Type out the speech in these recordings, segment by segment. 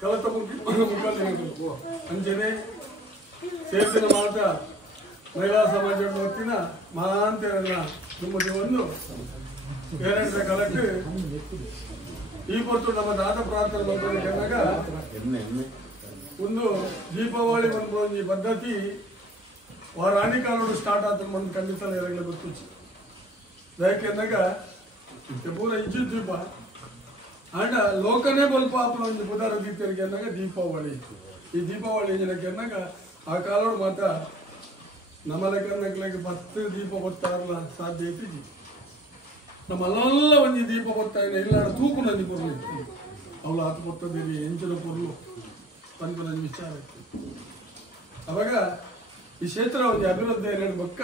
ಕಲತ ಮುಖಾಂತರ ಅಂಜನೆ ಸೇರ್ಸಿನ ಮಾತ ಮಹಿಳಾ ಸಮಾಜದ ವತಿನ ಮಹಾಂತರನ್ನ ದುಮ್ಮದಿವನ್ನು ಪೇರೆಂಟ್ಸ್ ಕಲೆಕ್ಟ್ ಈ ಹೊತ್ತು ನಮ್ಮ ದಾದ ಪ್ರಾಂತರ ಬಂದಾಗ ಒಂದು ದೀಪಾವಳಿ ಒಂದು ಈ ಪದ್ಧತಿ ವಾರಾಣಿ ಕಾಲೋಡು ಸ್ಟಾರ್ಟ್ ಆದ ಒಂದು ಖಂಡಿತ ಯಾವಾಗಲೇ ಗೊತ್ತು ಯಾಕೆಂದಾಗ ಪೂರ ಇಜ್ಜು ದೀಪ ಅಂಡ ಲೋಕನೇ ಬಲ್ಪ ಆಪನ ಒಂದು ಪದಾರ ದೀಪ್ತರಿಗೆ ಅಂದಾಗ ದೀಪಾವಳಿ ಈ ದೀಪಾವಳಿ ಜನಕ್ಕೆ ಅಂದಾಗ ಆ ಕಾಲೋಡು ಮಾತ್ರ ನಮ್ಮ ಲೆಕ್ಕ 10 ದೀಪ ಗೊತ್ತಾರಲ್ಲ ಸಾಧ್ಯ ಐತಿ ನಮ್ಮಲ್ಲ ಒಂದು ದೀಪ ಗೊತ್ತಾ ಇಲ್ಲ ತೂಕು ನಂದಿ ಪುರ್ಲು ಅವಳು ಹತ್ತು ಗೊತ್ತದೇವಿ ಎಂಚಿನ ಪುರ್ಲು ಪಂಚ ವಿಚಾರ ಅವಾಗ ಈ ಕ್ಷೇತ್ರ ಒಂದು ಅಭಿವೃದ್ಧಿ ಏನೇನು ಬಕ್ಕ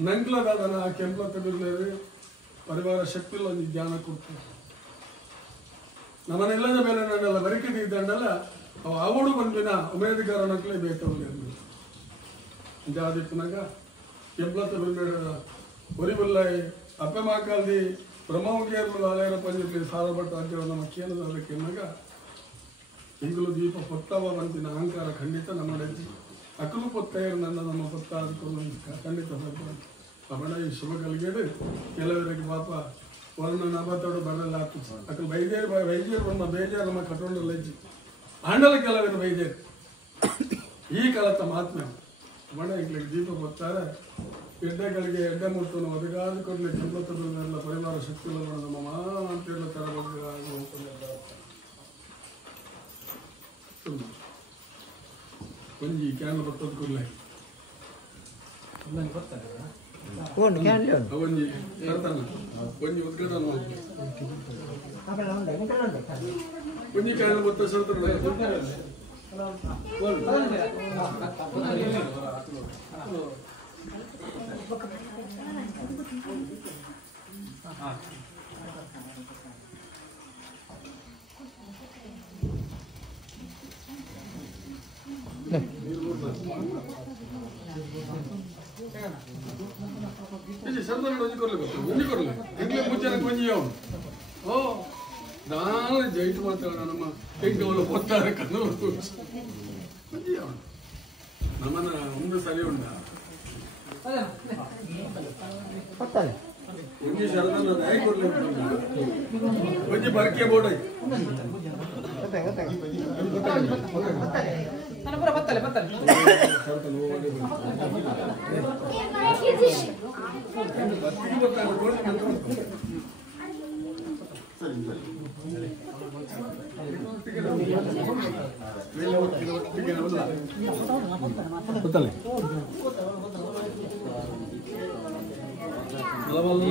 ನಂಗ್ಲದಾದನ ಕೆಂಪ್ಲ ತಬಿರ್ಲೇರಿ ಪರಿವಾರ ಶಕ್ತಿಲ್ಲ ಒಂದು ಜ್ಞಾನ ಕೊಡ್ತಾರೆ ನಮ್ಮನೆಲ್ಲದ ಮೇಲೆ ನನ್ನೆಲ್ಲ ಬರಿಕಟಿ ಇದ್ದಂಡಲ್ಲ ಅವು ಅವಡು ಬಂದಿನ ಉಮೇದಿಗಾರ ನಕ್ಲೇ ಬೇಕವ್ರಿಗೆ ಜಾದಿಪ್ಪನಾಗ ಕೆಂಪ್ಲ ತಬಿರ್ಬೇಡ ಒರಿಬಲ್ಲ ಅಪ್ಪೆ ಮಾಕಾಲ್ದಿ ಬ್ರಹ್ಮವಗೇರ್ಮಲ ಆಲಯರ ಪಂಚಾಯತಿ ಸಾಲಪಟ್ಟ ಅಂತ ನಮ್ಮ ಕೇಂದ್ರದಕ್ಕೆ ಎನ್ನಾಗ ಇಂಗ್ಲು ದೀಪ ಹೊತ್ತವ ಬಂತಿನ ಅಹಂಕಾರ ಖಂಡಿತ ನಮ್ಮ ಅಕ್ಕಲು ಪೊತ್ತಯ್ಯರು ನನ್ನ ನಮ್ಮ ಪೊತ್ತ ಅದಕ್ಕೊಂದು ಖಂಡಿತ ಅವಣ ಈ ಶುಭ ಕಲಿಗೇಡು ಕೆಲವರಿಗೆ ಪಾಪ ವರ್ಣ ನಬತ್ತೋಡು ಬರಲ್ಲ ಆತು ಅಕ್ಕ ವೈದ್ಯರು ನಮ್ಮ ಬೇಜಾರು ನಮ್ಮ ಕಟ್ಟೊಂಡಲ್ಲ ಇಜ್ಜಿ ಆಂಡಲ ಕೆಲವರು ವೈದ್ಯರು ಈ ಕಾಲದ ಮಹಾತ್ಮೆ ಅವಣ ಈಗ ದೀಪ ಬರ್ತಾರೆ ಎಡ್ಡೆಗಳಿಗೆ ಎಡ್ಡೆ ಮುಟ್ಟು ಒದಗಾದ ಕೊಡಲಿ ಕೆಂಪತ್ತಲ್ಲ ಪರಿವಾರ ಶಕ್ತಿಲ್ಲ ನಮ್ಮ ಮಾಂತೆಲ್ಲ ತರ ಕೊಂಜಿ ಕ್ಯಾನ್ ಬರ್ತದ ಕೊಡ್ಲೆ ಒಂಜಿ ತರ್ತಾನ ಒಂಜಿ ಉದ್ಘಾಟನ ಒಂಜಿ ಕ್ಯಾನ್ ಬತ್ತ ಸರ್ತಾನ ಜೈಟ್ ಮಾತಾಡ ನಮ್ಮ ಹೆಂಗವಲ್ಲ ಗೊತ್ತಾರೆ ಕನ್ನಡ ನಮ್ಮನ್ನ ಒಂದು ಸರಿ ಉಂಟ ಒಂಜಿ ಶರದನ್ನ ನಾಯಿ ಕೊಡ್ಲಿ ಒಂಜಿ ಬರ್ಕೆ ಬೋರ್ಡ್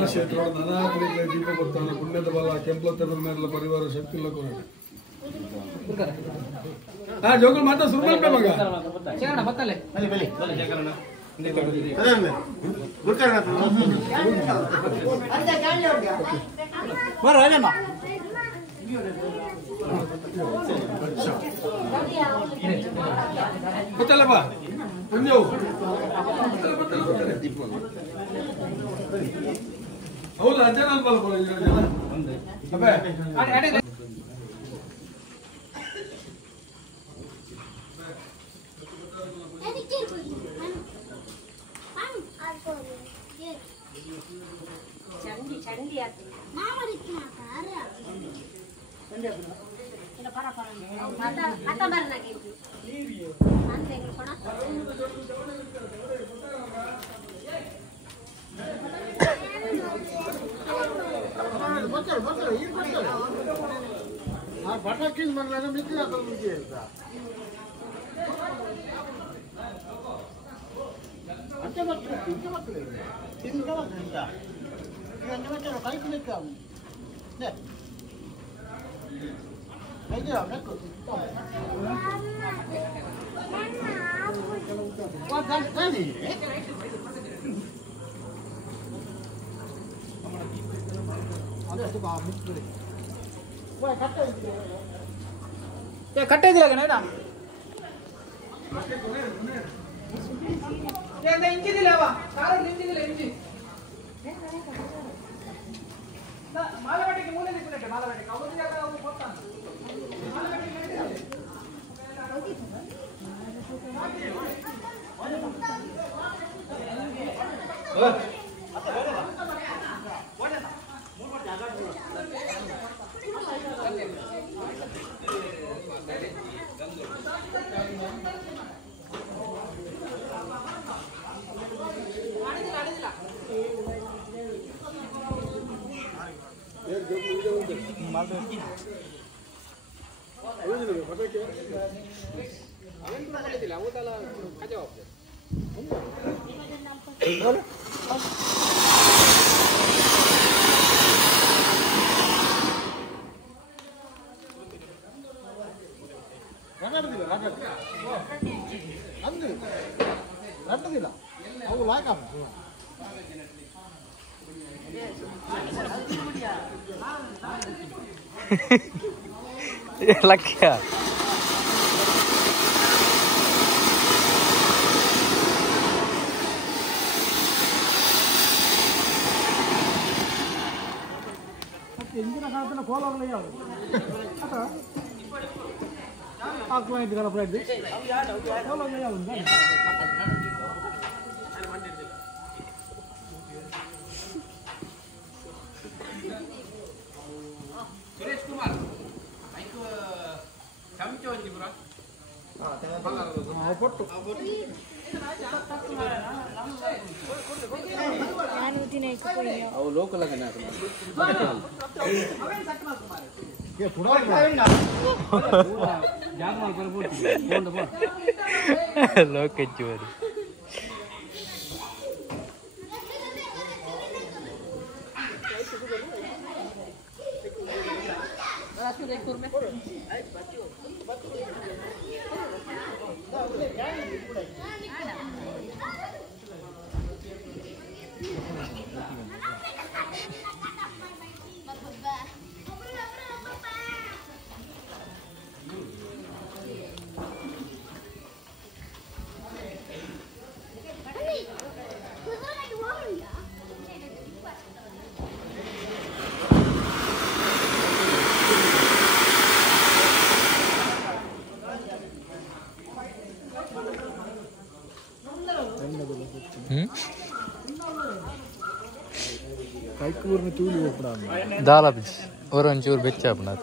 ಕ್ಷೇತ್ರ ನಾನಾ ಕಡೆಗೆ ದೀಪ ಬರ್ತಾನೆ ಪುಣ್ಯದ ಬಲ ಕೆಂಪ್ಲತ್ತ ಮೇಲೆ ಪರಿವಾರ ಶಕ್ತಿ ಇಲ್ಲ ಕೊಡ ಜೋಗಲ್ ಮಾತಾ ಸುರ್ಮಲ್ಪ ಮಗ ಗೊತ್ತಲ್ಲಪ್ಪ ಮುಂಜಾವು ಹೌದು ಅಜ್ಜನ ವಾಕಿಂಗ್ ಬಂದಾಗ ಮಿಕ್ಕಿ ಹಾಕಲು ಮುಗಿ ಅಂತ ಅಂತೆ ಮಕ್ಕಳು ತಿಂದ ಅಂತ ಅಂತೆ ಮಕ್ಕಳು ಕೈಗೆ ಲೆಕ್ಕ ನೇ ಕೈಗೆ ಲೆಕ್ಕ ವಾಟ್ ದಟ್ ತನಿ ಕಟ್ಟೆ ಇದಿಲ್ಲ ಕಣ ಇಂಜಿದಿಲ್ಲ ಅವ ಕಾರು ಇಂಜಿದಿಲ್ಲ ಇಂಜಿ ಮಾಲವಾಟಿಗೆ ಮೂಲೆ ನಿಂತಿದೆ ಮಾಲವಾಟಿಗೆ ಅವ್ರಿಗೆ ಅವು ಗೊತ್ತಾ ರಟ್ಟದಿಲ್ಲ ಅವು ಲಾಯ್ಕ ಲಕ್ಷ್ಯ ಹಿಂದಿನ ಕಾಲದಲ್ಲಿ ಕೋಲಾರಲ್ಲ ಯಾವುದು ಆಕ್ಲ ಇದ್ದು ಕಲಪುರ ಇದ್ದು ಕೋಲಾರ ಯಾವುದು ಸುರೇಶ್ ಕುಮಾರ್ ಐದು ಚಮಚ ಒಂಜಿ ಪುರ ಪೊಟ್ಟು ಅವು ಲೋಕಲ್ ಲೋಕಚ್ಚುವರಿ दाल और अंचूर बेचा अपना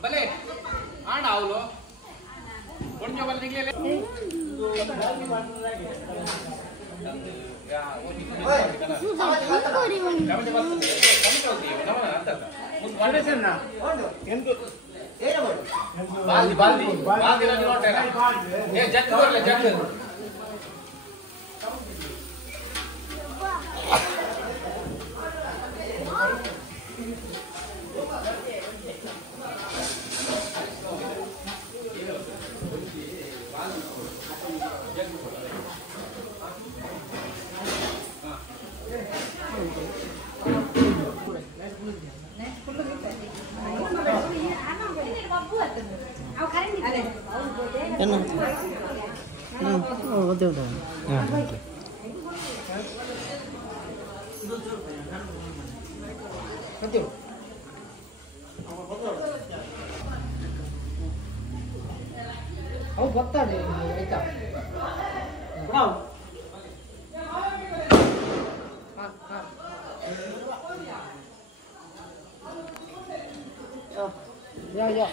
भले आड़ आवलो कौन जो बल निकले बाल्दी बाल्दी बाल्दी ना नोटेरा ये जग कर ले जग ಅವು ಬರ್ತಾಳೆ ಆಯ್ತಾ ಯಾ